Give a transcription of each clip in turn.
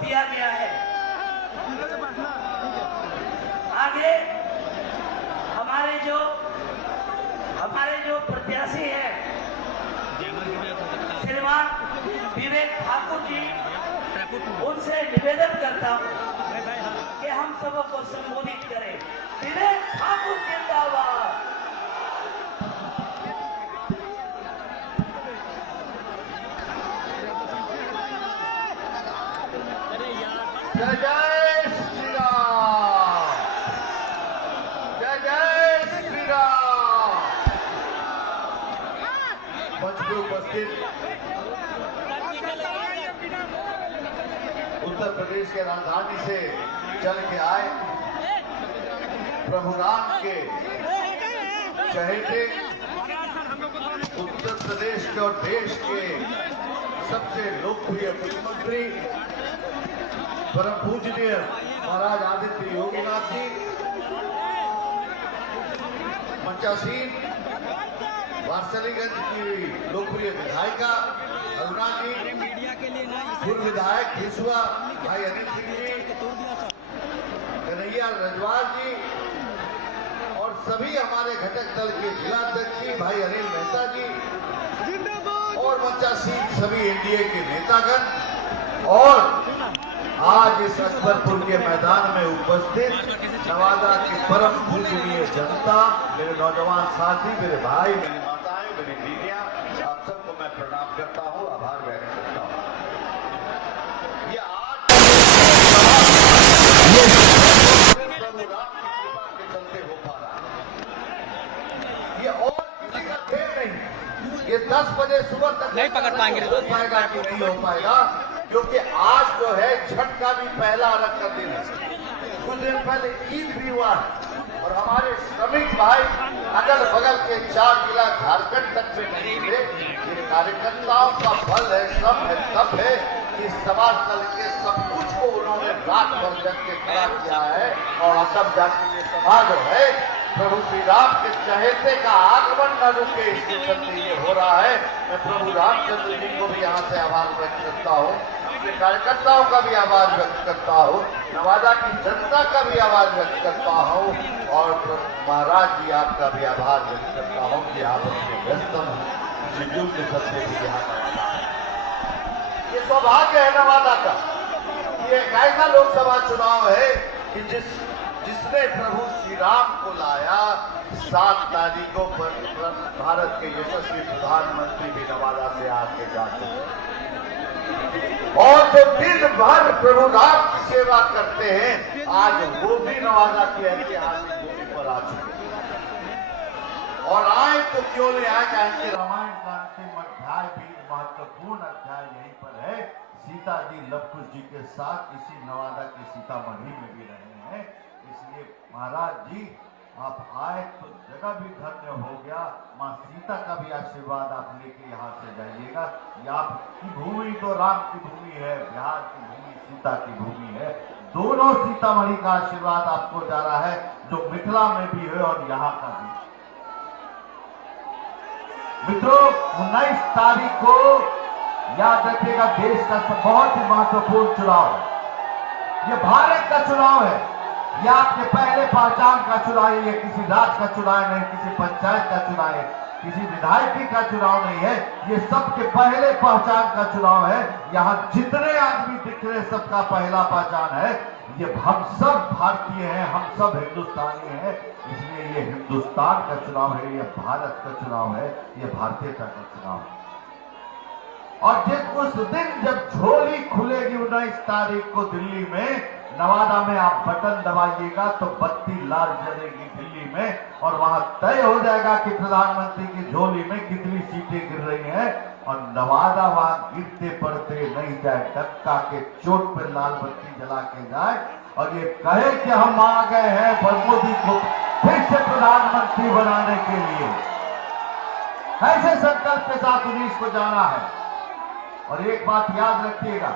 दिया गया है। आगे हमारे जो प्रत्याशी हैं श्रीमान विवेक ठाकुर जी, उनसे निवेदन करता हूं कि हम सबको संबोधित करें। विवेक ठाकुर जिंदाबाद। जय जय श्री राम, जय जय श्री राम। मंच पे उपस्थित उत्तर प्रदेश के राजधानी से चल के आए प्रभु राम के चहेते, उत्तर प्रदेश के और देश के सबसे लोकप्रिय मुख्यमंत्री परम पूजनीय महाराज आदित्य योगीनाथ जी, मंचासीन वारसलीगंज की लोकप्रिय विधायिका अरुणा जी, पूर्व विधायक हिसुआ भाई अनिल सिंह जी, कन्हैया रजवार जी और सभी हमारे घटक दल के जिलाध्यक्ष जी भाई अनिल मेहता जी और मंचासीन सभी एनडीए के नेतागण और आज इस अकबरपुर के मैदान में उपस्थित नवादा की परम पूजनीय जनता, मेरे नौजवान साथी, मेरे भाई, मेरी माताएं, मेरी दीदियां, आप सबको मैं प्रणाम करता हूं, आभार व्यक्त करता हूं। ये आज प्रभु राम की कृपा के चलते हो पा रहा है। ये और किसी का खेल नहीं। ये 10 बजे सुबह तक नहीं पकड़ पाएंगे, हो पाएगा कि नहीं हो पाएगा, क्योंकि आज जो है छठ का भी पहला अर्घ का दिन है। कुछ दिन पहले ईद भी हुआ है और हमारे श्रमिक भाई अगल बगल के 4 जिला झारखंड तक में नहीं मिले। ये कार्यकर्ताओं का बल है, श्रम है, तप है कि समाज दल के सब कुछ को उन्होंने रात भर जग के खड़ा किया है और तब जाके ये समाज जो है प्रभु श्री राम के चहेते का आगमन न रुके, इसके चलते ये हो रहा है। मैं प्रभु रामचंद्र जी को भी यहाँ से आभार व्यक्त करता हूँ, अपने कार्यकर्ताओं का भी आभार व्यक्त करता हूँ, नवादा की जनता का भी आभार व्यक्त करता हूँ और महाराज जी आपका भी आभार व्यक्त करता हूँ कि आप अपने व्यस्तम शेड्यूल के चलते भी यहाँ पर। ये सौभाग्य है नवादा का, ये एक ऐसा लोकसभा चुनाव है कि जिसने प्रभु श्री राम को लाया। 7 तारीखों पर भारत के यशस्वी प्रधानमंत्री भी नवादा से आके जाते हैं और जो दिन भर प्रभु राम की सेवा करते हैं, आज वो भी नवादा की ऐतिहासिक भूमि पर आ चुके हैं। और आए तो क्यों ले आए, चाहे रामायण का अंतिम अध्याय भी महत्वपूर्ण अध्याय यहीं पर है। सीता जी लव कुश जी के साथ इसी नवादा की सीतामढ़ी में भी रहे हैं, इसलिए महाराज जी आप आए तो जगह भी धन्य हो गया। माँ सीता का भी आशीर्वाद आप लेके यहाँ से जाइएगा। ये आपकी भूमि तो राम की भूमि है, बिहार की भूमि सीता की भूमि है। दोनों सीतामढ़ी का आशीर्वाद आपको जा रहा है, जो मिथिला में भी है और यहाँ का भी। मित्रों, 19 तारीख को याद रखिएगा, देश का बहुत ही महत्वपूर्ण चुनाव है। ये भारत का चुनाव है, ये आपके पहले पहचान का चुनाव है। ये किसी राज्य का चुनाव नहीं, किसी पंचायत का चुनाव है, किसी विधायकी का चुनाव नहीं है। ये सबके पहले पहचान का चुनाव है। यहाँ जितने आदमी दिख रहे सबका पहला पहचान है। ये हम सब भारतीय हैं, हम सब हिंदुस्तानी हैं, इसलिए ये हिंदुस्तान का चुनाव है, ये भारत का चुनाव है, ये भारतीयता का चुनाव है। और उस दिन जब झोली खुलेगी 19 तारीख को दिल्ली में, नवादा में आप बटन दबाइएगा तो बत्ती लाल जलेगी दिल्ली में और वहां तय हो जाएगा कि प्रधानमंत्री की झोली में कितनी सीटें गिर रही हैं। और नवादा वहां गिरते पड़ते नहीं जाए, डक्का के चोट पर लाल बत्ती जला के जाए और ये कहे कि हम आ गए हैं मोदी को फिर से प्रधानमंत्री बनाने के लिए। ऐसे संकल्प के साथ 19 को जाना है। और एक बात याद रखिएगा,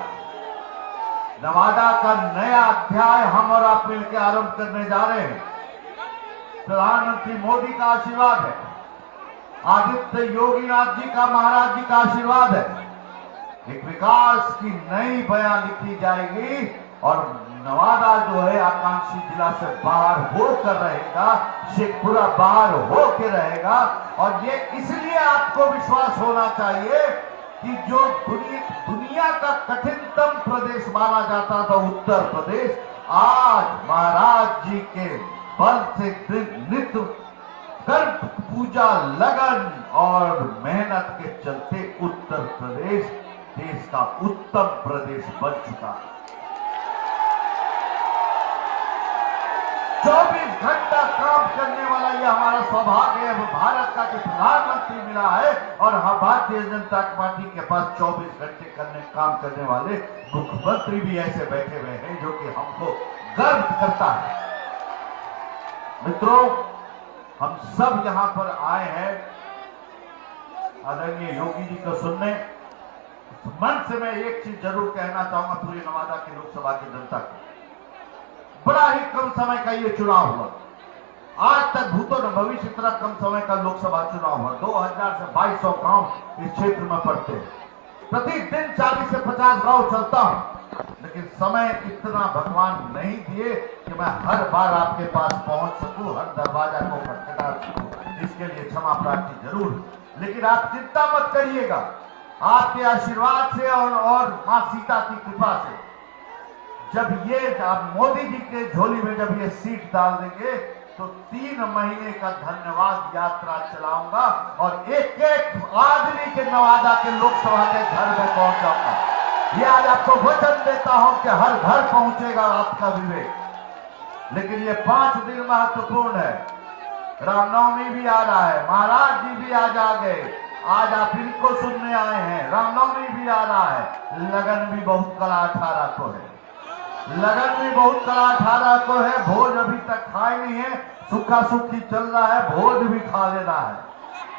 नवादा का नया अध्याय हम और आप मिलकर आरंभ करने जा रहे हैं। प्रधानमंत्री मोदी का आशीर्वाद है, आदित्य योगीनाथ जी का, महाराज जी का आशीर्वाद है। एक विकास की नई बयां लिखी जाएगी और नवादा जो है आकांक्षी जिला से बाहर होकर रहेगा, शेखपुरा बाहर होकर रहेगा। और ये इसलिए आपको विश्वास होना चाहिए कि जो दुनिया का कठिनतम प्रदेश माना जाता था उत्तर प्रदेश, आज महाराज जी के बल से नित्य कर्म पूजा लगन और मेहनत के चलते उत्तर प्रदेश देश का उत्तम प्रदेश बन चुका है। 24 घंटा काम करने वाला यह हमारा सौभाग्य है भारत का कि प्रधानमंत्री मिला है और हम भारतीय जनता पार्टी के पास 24 घंटे काम करने वाले मुख्यमंत्री भी ऐसे बैठे हुए हैं जो कि हमको गर्व करता है। मित्रों, हम सब यहां पर आए हैं आदरणीय योगी जी को सुनने। मन से मैं एक चीज जरूर कहना चाहूंगा पूरी नवादा की लोकसभा की जनता को, बड़ा ही कम समय का ये चुनाव हुआ। आज तक भूतो न भविष्य इतना कम समय का लोकसभा चुनाव हुआ। 2000 से 2200 गांव इस क्षेत्र में पड़ते हैं। प्रतिदिन 40 से 50 गांव चलता हूं, लेकिन समय इतना भगवान नहीं दिए कि मैं हर बार आपके पास पहुंच सकूं, हर दरवाजा को खटखटा सकूं। इसके लिए क्षमा प्रार्थी जरूर, लेकिन आप चिंता मत करिएगा। आपके आशीर्वाद से और मां सीता की कृपा से जब ये आप मोदी जी के झोली में जब ये सीट डाल देंगे तो 3 महीने का धन्यवाद यात्रा चलाऊंगा और एक एक आदमी के नवादा के लोकसभा के घर में पहुंचाऊंगा। ये आज आपको वचन देता हूं कि हर घर पहुंचेगा आपका विवेक। लेकिन ये 5 दिन महत्वपूर्ण है। रामनवमी भी आ रहा है, महाराज जी भी आज आ गए, आज आप इनको सुनने आए हैं। रामनवमी भी आ रहा है, लगन भी बहुत कड़ा 18 को है, लगन भी बहुत कड़ा 18 को है। भोज अभी तक खाए नहीं है, सूखा सूखी चल रहा है, भोज भी खा लेना है,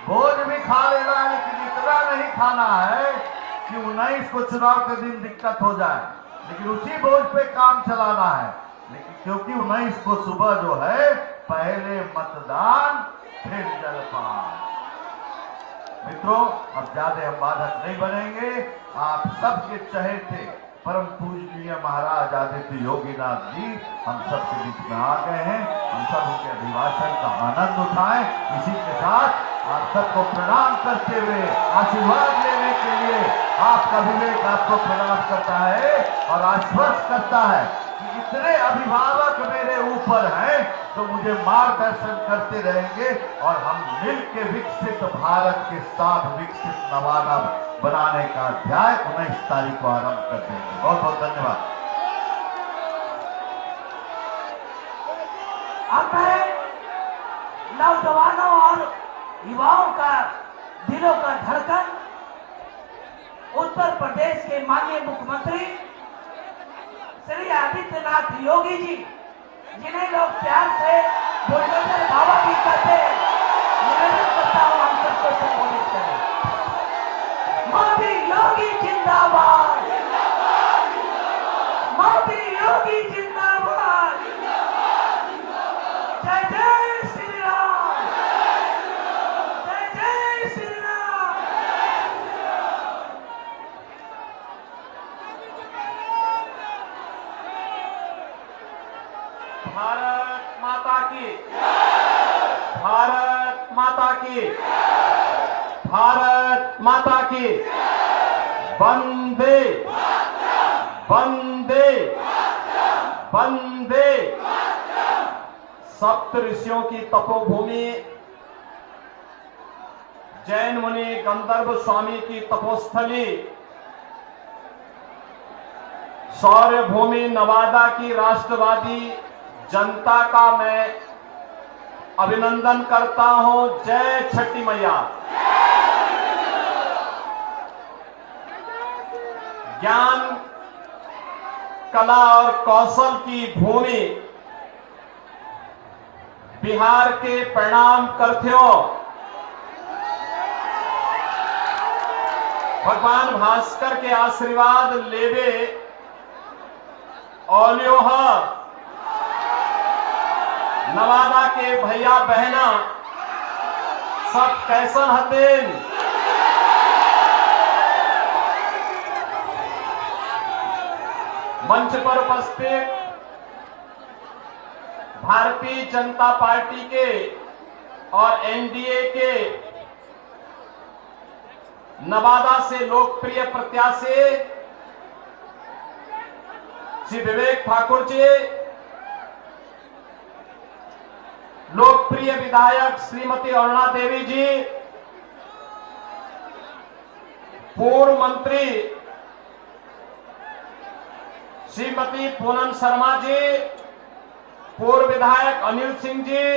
भोज भी खा लेना है। लेकिन इतना नहीं खाना है कि 19 को चुनाव के दिन दिक्कत हो जाए, लेकिन उसी भोज पे काम चलाना है। लेकिन क्योंकि 19 को सुबह जो है पहले मतदान फिर जलपान। मित्रों, अब ज्यादा हम बाधक नहीं बनेंगे। आप सबके चहेते परम पूजनीय महाराज आदित्य योगीनाथ जी हम सबके बीच में आ गए हैं। हम सब उनके अभिभाषण का आनंद उठाएं। इसी के साथ आप सबको प्रणाम करते हुए आशीर्वाद लेने के लिए आपका विवेक आपको प्रणाम करता है और आश्वस्त करता है कि इतने अभिभावक मेरे ऊपर हैं तो मुझे मार्गदर्शन करते रहेंगे और हम मिलकर विकसित भारत के साथ विकसित नवादा बनाने का अध्याय 19 तारीख को आरंभ कर देंगे। बहुत बहुत धन्यवाद। अब मैं नौजवानों और युवाओं का दिलों का धड़कन उत्तर प्रदेश के माननीय मुख्यमंत्री श्री आदित्यनाथ योगी जी, जिन्हें लोग प्यार से बुलडोजर बाबा भी कहते हैं, निवेदन करता हूं हम सबको संबोधित करें। मोदी योगी जिंदाबाद, मोदी योगी जिंदाबाद, जय जय श्री राम, जय जय श्री राम। भारत माता की, भारत माता की, भारत माता की। वंदे वंदे वंदे। सप्त ऋषियों की तपोभूमि, जैन मुनि गंधर्व स्वामी की तपोस्थली, शौर्य भूमि नवादा की राष्ट्रवादी जनता का मैं अभिनंदन करता हूं। जय छठी मैया। ज्ञान, कला और कौशल की भूमि बिहार के प्रणाम करथ्यो। भगवान भास्कर के आशीर्वाद लेवे ओलियो नवादा के भैया बहना सब कैसन हतेन। मंच पर उपस्थित भारतीय जनता पार्टी के और एनडीए के नवादा से लोकप्रिय प्रत्याशी श्री विवेक ठाकुर जी, लोकप्रिय विधायक श्रीमती अरुणा देवी जी, पूर्व मंत्री श्रीमती पूनम शर्मा जी, पूर्व विधायक अनिल सिंह जी,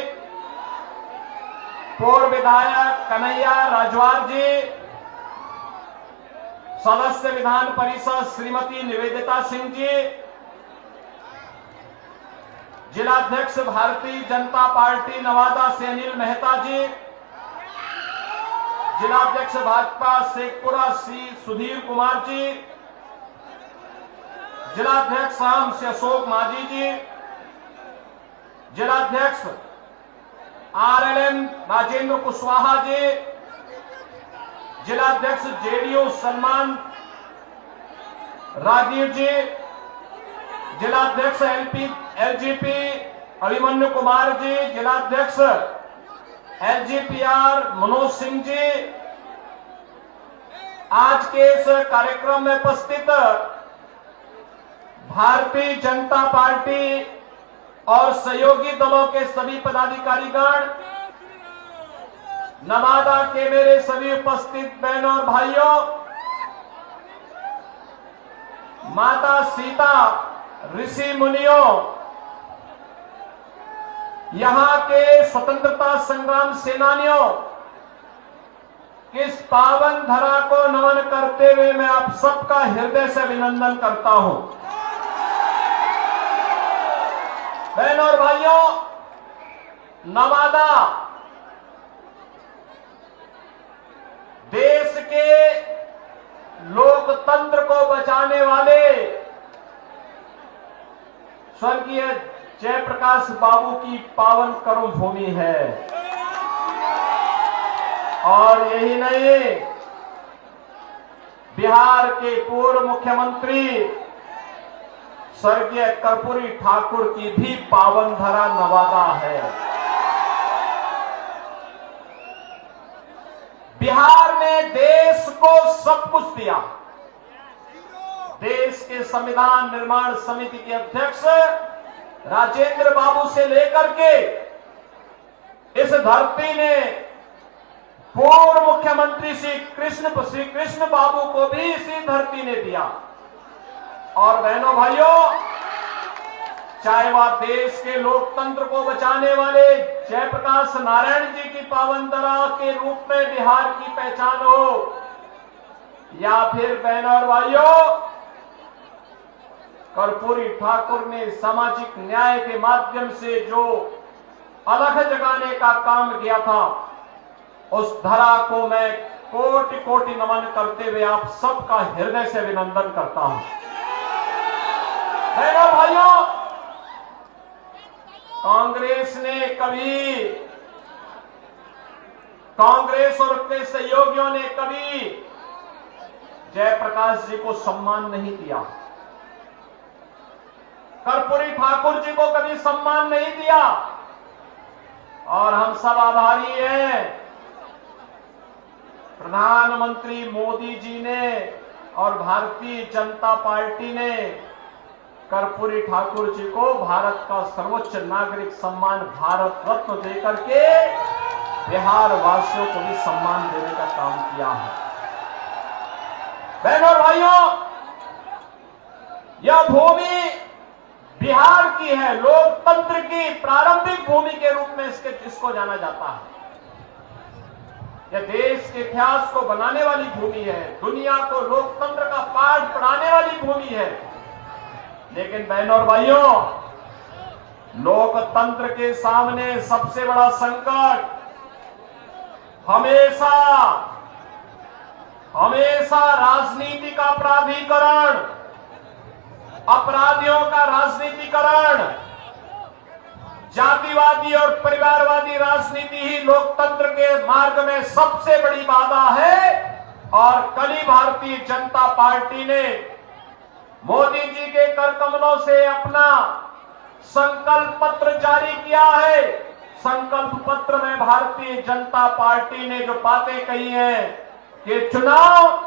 पूर्व विधायक कन्हैया राजवार जी, सदस्य विधान परिषद श्रीमती निवेदिता सिंह जी, जिलाध्यक्ष भारतीय जनता पार्टी नवादा से अनिल मेहता जी, जिलाध्यक्ष भाजपा शेखपुरा श्री सुधीर कुमार जी, जिलाध्यक्ष शाम से अशोक माझी जी, जिलाध्यक्ष आरएलएम राजेंद्र कुशवाहा जी, जिलाध्यक्ष जेडीयू सलमान राजीव जी, जिलाध्यक्ष एलजीपी अभिमन्यु कुमार जी, जिलाध्यक्ष एलजीपीआर मनोज सिंह जी, आज के इस कार्यक्रम में उपस्थित भारतीय जनता पार्टी और सहयोगी दलों के सभी पदाधिकारीगण, नवादा के मेरे सभी उपस्थित बहनों और भाइयों, माता सीता, ऋषि मुनियों, यहां के स्वतंत्रता संग्राम सेनानियों, इस पावन धरा को नमन करते हुए मैं आप सबका हृदय से अभिनंदन करता हूं। बहनों और भाइयों, नवादा देश के लोकतंत्र को बचाने वाले स्वर्गीय जयप्रकाश बाबू की पावन कर्म भूमि है। और यही नहीं, बिहार के पूर्व मुख्यमंत्री स्वर्गीय कर्पूरी ठाकुर की भी पावन धरा नवादा है। बिहार ने देश को सब कुछ दिया। देश के संविधान निर्माण समिति के अध्यक्ष राजेंद्र बाबू से लेकर के इस धरती ने पूर्व मुख्यमंत्री श्री कृष्ण बाबू को भी इसी धरती ने दिया। और बहनों भाइयों, चाहे वह देश के लोकतंत्र को बचाने वाले जयप्रकाश नारायण जी की पावन धरा के रूप में बिहार की पहचान हो, या फिर बहनों और भाइयों, कर्पूरी ठाकुर ने सामाजिक न्याय के माध्यम से जो अलख जगाने का काम किया था, उस धरा को मैं कोटि कोटि नमन करते हुए आप सबका हृदय से अभिनंदन करता हूं। बहनों भाइयों, कांग्रेस और उसके सहयोगियों ने कभी जयप्रकाश जी को सम्मान नहीं दिया, कर्पूरी ठाकुर जी को कभी सम्मान नहीं दिया। और हम सब आभारी हैं, प्रधानमंत्री मोदी जी ने और भारतीय जनता पार्टी ने कर्पूरी ठाकुर जी को भारत का सर्वोच्च नागरिक सम्मान भारत रत्न देकर के बिहार वासियों को भी सम्मान देने का काम किया है। बहनों और भाइयों, यह भूमि बिहार की है, लोकतंत्र की प्रारंभिक भूमि के रूप में इसको जाना जाता है। यह देश के इतिहास को बनाने वाली भूमि है, दुनिया को लोकतंत्र का पाठ पढ़ाने वाली भूमि है। लेकिन बहनों और भाइयों, लोकतंत्र के सामने सबसे बड़ा संकट हमेशा राजनीति का अपराधीकरण, अपराधियों का राजनीतिकरण, जातिवादी और परिवारवादी राजनीति ही लोकतंत्र के मार्ग में सबसे बड़ी बाधा है। और कल ही भारतीय जनता पार्टी ने मोदी जी के कर कमलों से अपना संकल्प पत्र जारी किया है। संकल्प पत्र में भारतीय जनता पार्टी ने जो बातें कही हैं कि चुनाव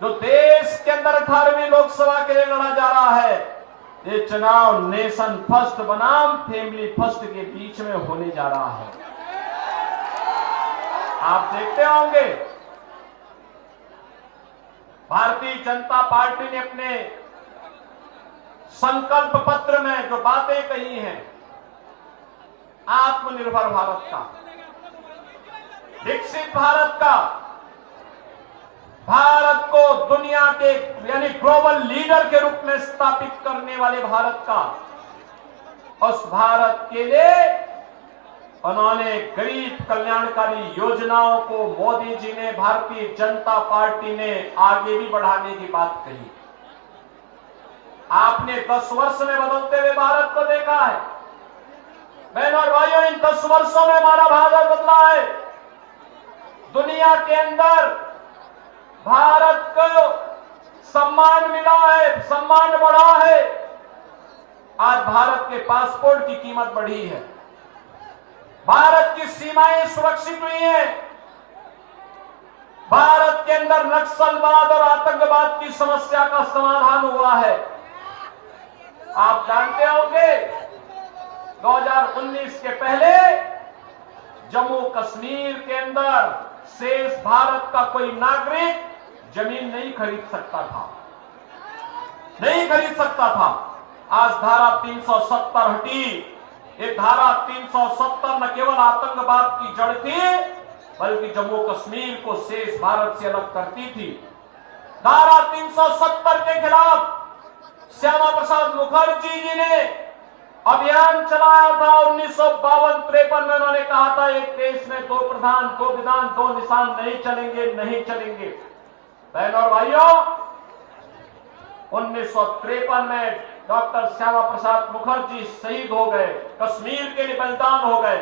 जो देश के अंदर 18वीं लोकसभा के लिए लड़ा जा रहा है, ये चुनाव नेशन फर्स्ट बनाम फैमिली फर्स्ट के बीच में होने जा रहा है। आप देखते होंगे भारतीय जनता पार्टी ने अपने संकल्प पत्र में जो बातें कही हैं, आत्मनिर्भर भारत का, विकसित भारत का, भारत को दुनिया के यानी ग्लोबल लीडर के रूप में स्थापित करने वाले भारत का, उस भारत के लिए उन्होंने गरीब कल्याणकारी योजनाओं को मोदी जी ने, भारतीय जनता पार्टी ने आगे भी बढ़ाने की बात कही। आपने 10 वर्ष में बदलते हुए भारत को देखा है। बहनों और भाइयों, इन 10 वर्षों में हमारा भारत बदला है। दुनिया के अंदर भारत को सम्मान मिला है, सम्मान बढ़ा है। आज भारत के पासपोर्ट की कीमत बढ़ी है, भारत की सीमाएं सुरक्षित हुई हैं, भारत के अंदर नक्सलवाद और आतंकवाद की समस्या का समाधान हुआ है। आप जानते होंगे 2019 के पहले जम्मू कश्मीर के अंदर शेष भारत का कोई नागरिक जमीन नहीं खरीद सकता था। आज धारा 370 हटी। ये धारा 370 न केवल आतंकवाद की जड़ थी, बल्कि जम्मू कश्मीर को शेष भारत से अलग करती थी। धारा 370 के खिलाफ श्यामा प्रसाद मुखर्जी जी ने अभियान चलाया था। 1952-53 में उन्होंने कहा था, एक देश में 2 प्रधान, 2 विधान, 2 निशान नहीं चलेंगे। बहनों और भाइयों, 1953 में डॉक्टर श्यामा प्रसाद मुखर्जी शहीद हो गए, कश्मीर के लिए बलिदान हो गए।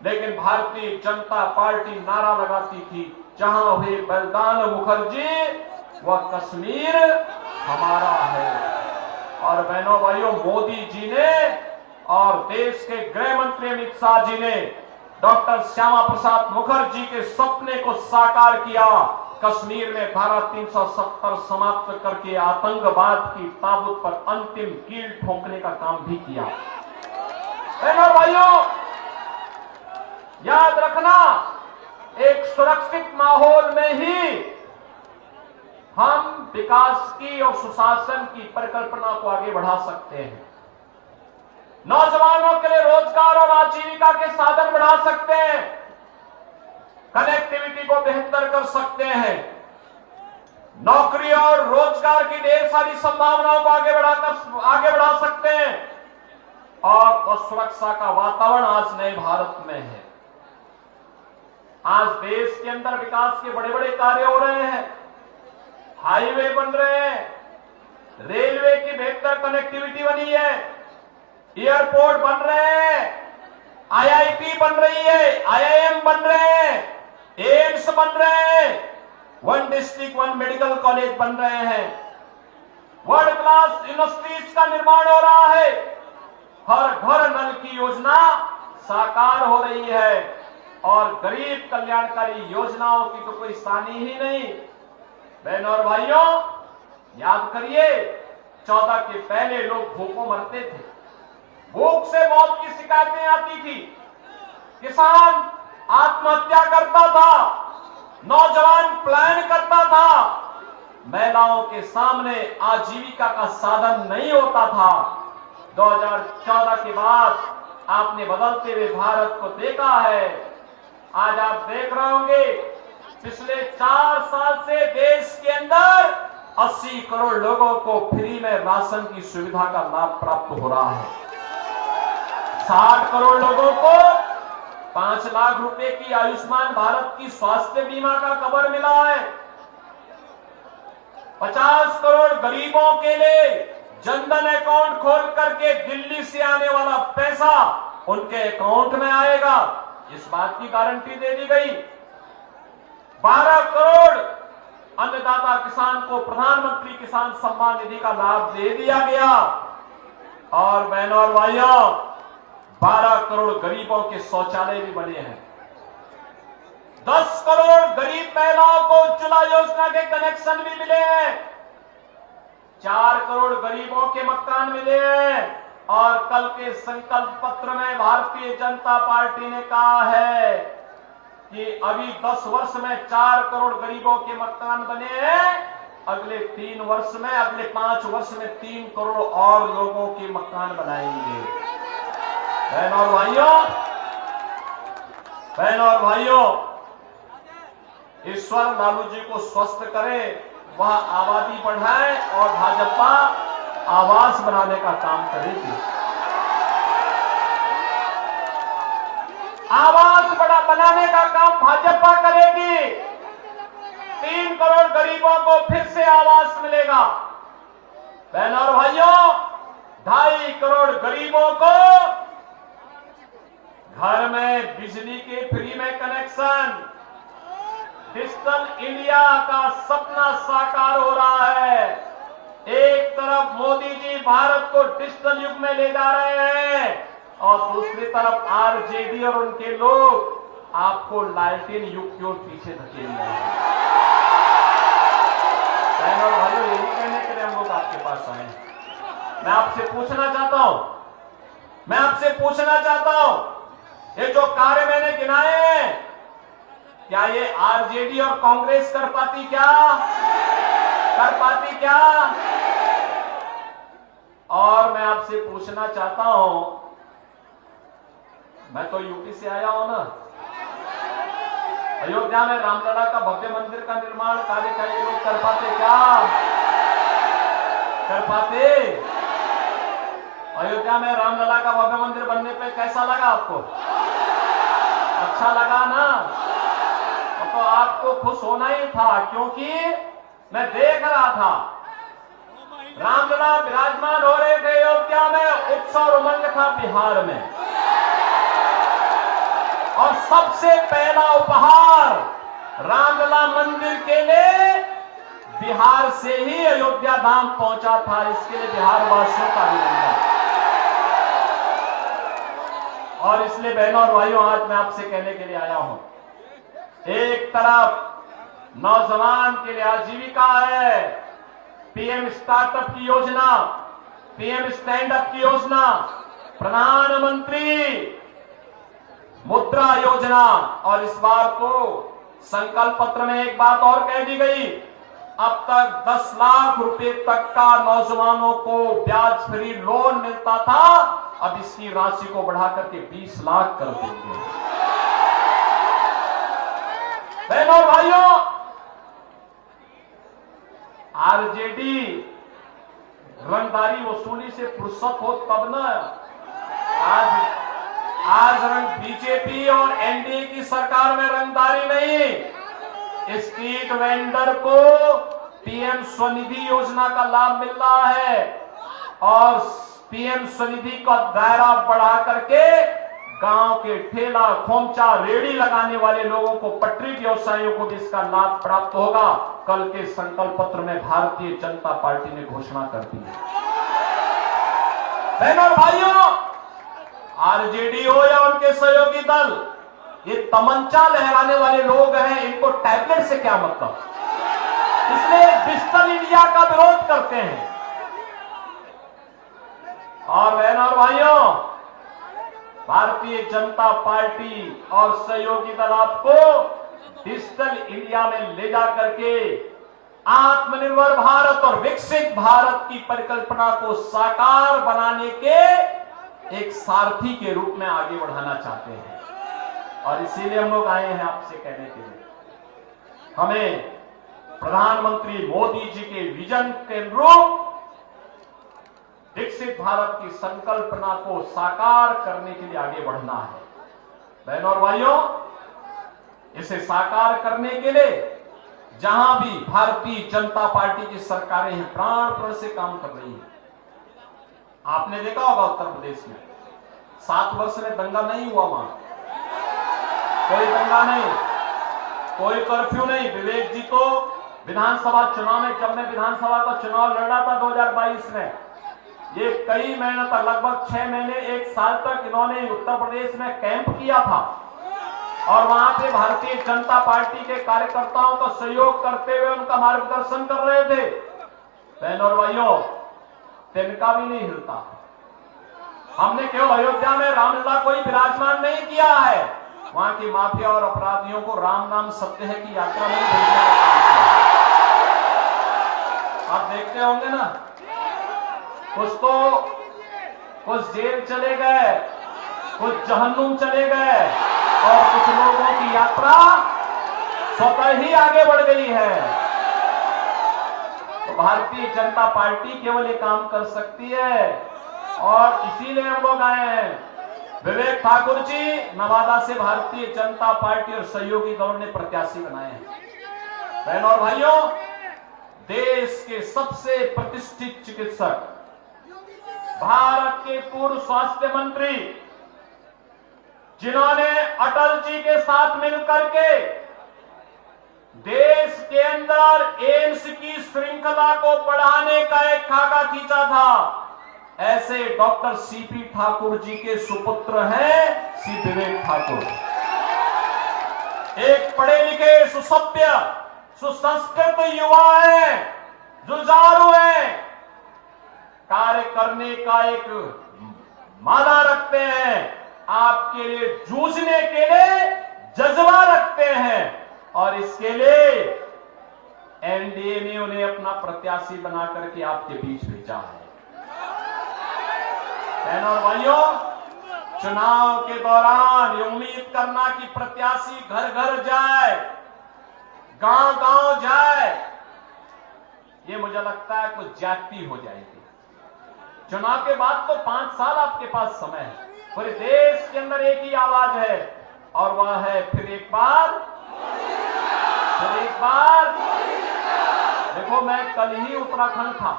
लेकिन भारतीय जनता पार्टी नारा लगाती थी, जहां हुए बलिदान मुखर्जी, वह कश्मीर हमारा है। और बहनों भाइयों, मोदी जी ने और देश के गृह मंत्री अमित शाह जी ने डॉक्टर श्यामा प्रसाद मुखर्जी के सपने को साकार किया। कश्मीर में धारा 370 समाप्त करके आतंकवाद की ताबूत पर अंतिम कील ठोकने का काम भी किया। बहनों भाइयों, याद रखना, एक सुरक्षित माहौल में ही हम विकास की और सुशासन की परिकल्पना को आगे बढ़ा सकते हैं। नौजवानों के लिए रोजगार और आजीविका के साधन बढ़ा सकते हैं, कनेक्टिविटी को बेहतर कर सकते हैं, नौकरी और रोजगार की ढेर सारी संभावनाओं को आगे बढ़ा सकते हैं। और सुरक्षा का वातावरण आज नए भारत में है। आज देश के अंदर विकास के बड़े बड़े कार्य हो रहे हैं, हाईवे बन रहे हैं, रेलवे की बेहतर कनेक्टिविटी बनी है, एयरपोर्ट बन रहे हैं, आईआईटी बन रही है, आईआईएम बन रहे हैं, एम्स बन रहे हैं, 1 डिस्ट्रिक्ट 1 मेडिकल कॉलेज बन रहे हैं, वर्ल्ड क्लास यूनिवर्सिटीज का निर्माण हो रहा है, हर घर नल की योजना साकार हो रही है। और गरीब कल्याणकारी योजनाओं की तो कोई सानी ही नहीं। बहनों और भाइयों, याद करिए, 14 के पहले लोग भूखों मरते थे, भूख से मौत की शिकायतें आती थी, किसान आत्महत्या करता था, नौजवान प्लान करता था, महिलाओं के सामने आजीविका का साधन नहीं होता था। 2014 के बाद आपने बदलते हुए भारत को देखा है। आज आप देख रहे होंगे, पिछले 4 साल से देश के अंदर 80 करोड़ लोगों को फ्री में राशन की सुविधा का लाभ प्राप्त हो रहा है। 60 करोड़ लोगों को 5 लाख रुपए की आयुष्मान भारत की स्वास्थ्य बीमा का कवर मिला है। 50 करोड़ गरीबों के लिए जनधन अकाउंट खोल करके दिल्ली से आने वाला पैसा उनके अकाउंट में आएगा, इस बात की गारंटी दे दी गई। 12 करोड़ अन्नदाता किसान को प्रधानमंत्री किसान सम्मान निधि का लाभ दे दिया गया। और बहनों और भाइयों, 12 करोड़ गरीबों के शौचालय भी बने हैं। 10 करोड़ गरीब महिलाओं को उज्ज्वला योजना के कनेक्शन भी मिले हैं। 4 करोड़ गरीबों के मकान मिले हैं। और कल के संकल्प पत्र में भारतीय जनता पार्टी ने कहा है कि अभी 10 वर्ष में 4 करोड़ गरीबों के मकान बने हैं। अगले 3 वर्ष में, अगले 5 वर्ष में 3 करोड़ और लोगों के मकान बनाएंगे। बहनों और भाइयों, ईश्वर लालू जी को स्वस्थ करे, वह आबादी बढ़ाए और भाजपा आवास बनाने का काम करेगी। आवास बनाने का काम भाजपा करेगी। 3 करोड़ गरीबों को फिर से आवास मिलेगा। बहनों और भाइयों, 2.5 करोड़ गरीबों को घर में बिजली के फ्री में कनेक्शन। डिजिटल इंडिया का सपना साकार हो रहा है। एक तरफ मोदी जी भारत को डिजिटल युग में ले जा रहे हैं और दूसरी तरफ आरजेडी और उनके लोग आपको लालटेन युग की ओर पीछे धकेल रहे हैं। बहनों और भाइयों, यही कहने के लिए हम लोग आपके पास आए हैं। मैं आपसे पूछना चाहता हूं, ये जो कार्य मैंने गिनाए हैं, क्या ये आरजेडी और कांग्रेस कर पाती क्या? और मैं आपसे पूछना चाहता हूं, मैं तो यूपी से आया हूं ना। अयोध्या में रामलला का भव्य मंदिर का निर्माण कार्य का ये लोग कर पाते क्या? अयोध्या में रामलला का भव्य मंदिर बनने पे कैसा लगा आपको? अच्छा लगा ना? तो आपको खुश होना ही था, क्योंकि मैं देख रहा था रामलला विराजमान हो रहे थे अयोध्या में, उत्सव उमंग था बिहार में। और सबसे पहला उपहार रामलला मंदिर के लिए बिहार से ही अयोध्या धाम पहुंचा था। इसके लिए बिहार वासियों का अभिनंदन। और इसलिए बहनों और भाइयों, आज मैं आपसे कहने के लिए आया हूं, एक तरफ नौजवान के लिए आजीविका है, पीएम स्टार्टअप की योजना, पीएम स्टैंड अप की योजना, प्रधानमंत्री मुद्रा योजना। और इस बार तो संकल्प पत्र में एक बात और कह दी गई, अब तक 10 लाख रुपए तक का नौजवानों को ब्याज फ्री लोन मिलता था, अब इसकी राशि को बढ़ाकर के 20 लाख कर देंगे। बहनों और भाइयों, आरजेडी रंगदारी वसूली से फुर्सत हो तब ना। आज रंग बीजेपी और एनडीए की सरकार में रंगदारी नहीं, स्ट्रीट वेंडर को पीएम स्वनिधि योजना का लाभ मिल रहा है और पीएम स्वनिधि का दायरा बढ़ा करके गांव के ठेला खोमचा रेड़ी लगाने वाले लोगों को, पटरी व्यवसायियों को भी इसका लाभ प्राप्त होगा। कल के संकल्प पत्र में भारतीय जनता पार्टी ने घोषणा कर दी है। बहनों और भाइयों, आरजेडी हो या उनके सहयोगी दल, ये तमंचा लहराने वाले लोग हैं, इनको टैबलेट से क्या मतलब? इसलिए डिजिटल इंडिया का विरोध करते हैं। और बहनों और भाइयों, भारतीय जनता पार्टी और सहयोगी दल आपको डिजिटल इंडिया में ले जा करके आत्मनिर्भर भारत और विकसित भारत की परिकल्पना को साकार बनाने के एक सारथी के रूप में आगे बढ़ाना चाहते हैं। और इसीलिए हम लोग आए हैं आपसे कहने के लिए, हमें प्रधानमंत्री मोदी जी के विजन के अनुरूप विकसित भारत की संकल्पना को साकार करने के लिए आगे बढ़ना है। बहनों और भाइयों, इसे साकार करने के लिए जहां भी भारतीय जनता पार्टी की सरकारें हैं, प्राणपण से काम कर रही हैं। आपने देखा होगा उत्तर प्रदेश में 7 वर्ष में दंगा नहीं हुआ, वहां कोई दंगा नहीं, कोई कर्फ्यू नहीं। विवेक जी तो विधानसभा चुनाव में, जब मैं विधानसभा का चुनाव लड़ रहा था 2022 में, ये कई महीने तक, लगभग 6 महीने 1 साल तक इन्होंने उत्तर प्रदेश में कैंप किया था और वहां पे भारतीय जनता पार्टी के कार्यकर्ताओं का सहयोग करते हुए उनका मार्गदर्शन कर रहे थे। बहनों और भाइयों, तिनका भी नहीं हिलता। हमने केवल अयोध्या में रामलला कोई विराजमान नहीं किया है, वहां की माफिया और अपराधियों को राम नाम सत्य है की यात्रा में भेजने का काम किया। आप देखते होंगे ना, कुछ जेल चले गए, कुछ जहन्नुम चले गए और कुछ लोगों की यात्रा स्वतः ही आगे बढ़ गई है। तो भारतीय जनता पार्टी केवल ये काम कर सकती है और इसीलिए हम लोग आए हैं। विवेक ठाकुर जी नवादा से भारतीय जनता पार्टी और सहयोगी दल ने प्रत्याशी बनाए हैं। बहनों और भाइयों, देश के सबसे प्रतिष्ठित चिकित्सक, भारत के पूर्व स्वास्थ्य मंत्री, जिन्होंने अटल जी के साथ मिलकर के देश के अंदर एम्स की श्रृंखला को बढ़ाने का एक खाका खींचा था, ऐसे डॉक्टर सीपी ठाकुर जी के सुपुत्र हैं श्री विवेक ठाकुर। एक पढ़े लिखे, सुसभ्य, सुसंस्कृत युवा है, जुझारू है, कार्य करने का एक माला रखते हैं, आपके लिए जूझने के लिए जज्बा रखते हैं और इसके लिए एनडीए ने उन्हें अपना प्रत्याशी बना करके आपके बीच भेजा है। बहनों और भाइयों, चुनाव के दौरान ये उम्मीद करना कि प्रत्याशी घर घर जाए, गांव गांव जाए, ये मुझे लगता है कुछ ज्यादती हो जाएगी। चुनाव के बाद तो 5 साल आपके पास समय है। पूरे देश के अंदर एक ही आवाज है और वह है फिर एक बार। देखो, मैं कल ही उत्तराखंड था,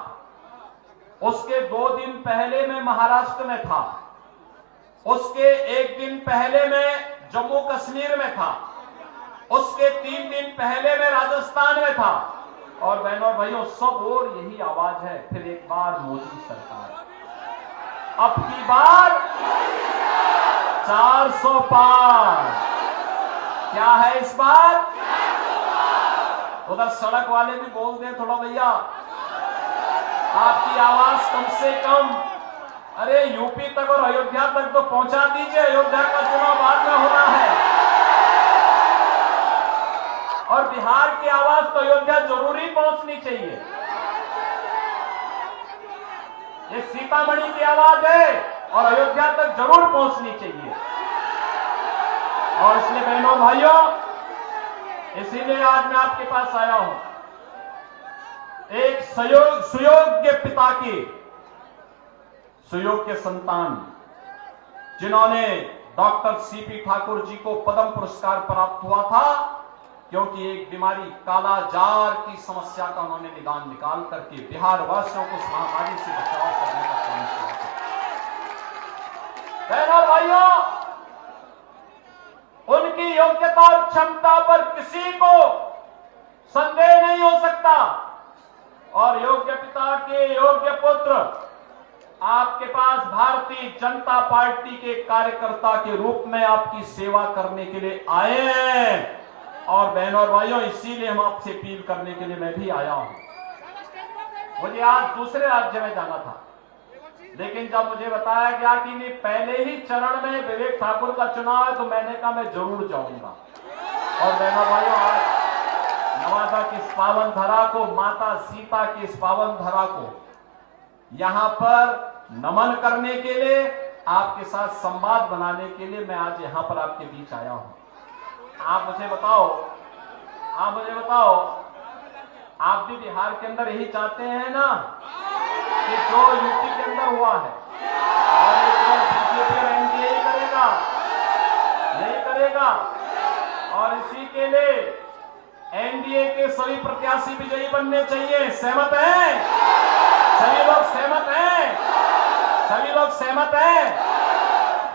उसके 2 दिन पहले मैं महाराष्ट्र में था, उसके 1 दिन पहले मैं जम्मू कश्मीर में था, उसके 3 दिन पहले मैं राजस्थान में था और बहनों और भाइयों, सब और यही आवाज है, फिर एक बार मोदी सरकार। अब की बार 400 पार। क्या है इस बार? उधर सड़क वाले भी बोल दें थोड़ा, भैया आपकी आवाज कम से कम, अरे यूपी तक और अयोध्या तक तो पहुंचा दीजिए। अयोध्या का चुनाव बाद में होना है और बिहार की आवाज तो अयोध्या जरूरी पहुंचनी चाहिए। ये सीतामढ़ी की आवाज है और अयोध्या तक जरूर पहुंचनी चाहिए। और इसलिए बहनों भाइयों, इसीलिए आज मैं आपके पास आया हूं, एक सुयोग्य पिता की सुयोग्य संतान, जिन्होंने डॉक्टर सीपी ठाकुर जी को पद्म पुरस्कार प्राप्त हुआ था, क्योंकि एक बीमारी काला जार की समस्या का उन्होंने निदान निकाल करके बिहार वासियों को इस महामारी से बचाव करने का काम किया था। बहनों भाइयों, उनकी योग्यता और क्षमता पर किसी को संदेह नहीं हो सकता और योग्य पिता के योग्य पुत्र आपके पास भारतीय जनता पार्टी के कार्यकर्ता के रूप में आपकी सेवा करने के लिए आए हैं। और बहनों और भाइयों, इसीलिए हम आपसे अपील करने के लिए मैं भी आया हूं। मुझे आज दूसरे राज्य में जाना था, लेकिन जब मुझे बताया गया कि नहीं, पहले ही चरण में विवेक ठाकुर का चुनाव है, तो मैंने कहा मैं जरूर जाऊंगा। और बहनों भाइयों, आज नवादा की इस पावन धरा को, माता सीता की इस पावन धरा को यहां पर नमन करने के लिए, आपके साथ संवाद बनाने के लिए मैं आज यहां पर आपके बीच आया हूं। आप मुझे बताओ, आप भी बिहार के अंदर यही चाहते हैं ना कि जो यूपी के अंदर हुआ है और बीजेपी और एनडीए यही करेगा और इसी के लिए एनडीए के सभी प्रत्याशी विजयी बनने चाहिए। सहमत हैं? सभी लोग सहमत हैं?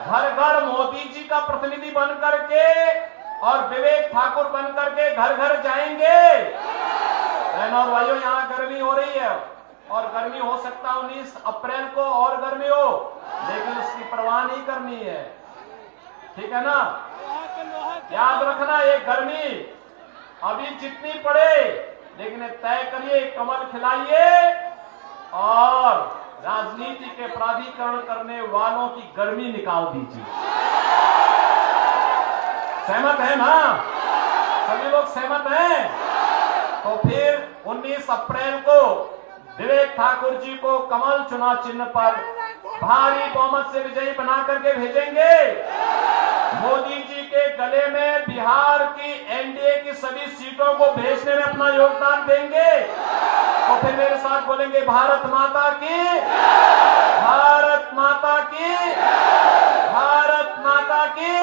घर घर मोदी जी का प्रतिनिधि बन करके और विवेक ठाकुर बन करके घर घर जाएंगे बहनों और भाइयों, यहाँ गर्मी हो रही है और गर्मी हो सकता है 19 अप्रैल को और गर्मी हो, लेकिन उसकी परवाह नहीं करनी है, ठीक है ना। याद रखना, ये गर्मी अभी जितनी पड़े, लेकिन तय करिए, कमल खिलाइए और राजनीति के प्राधिकरण करने वालों की गर्मी निकाल दीजिए। सहमत है ना? सभी लोग सहमत हैं? तो फिर 19 अप्रैल को विवेक ठाकुर जी को कमल चुनाव चिन्ह पर भारी बहुमत से विजयी बना करके भेजेंगे। मोदी जी के गले में बिहार की एनडीए की सभी सीटों को भेजने में अपना योगदान देंगे। तो फिर मेरे साथ बोलेंगे, भारत माता की, भारत माता की, भारत माता की।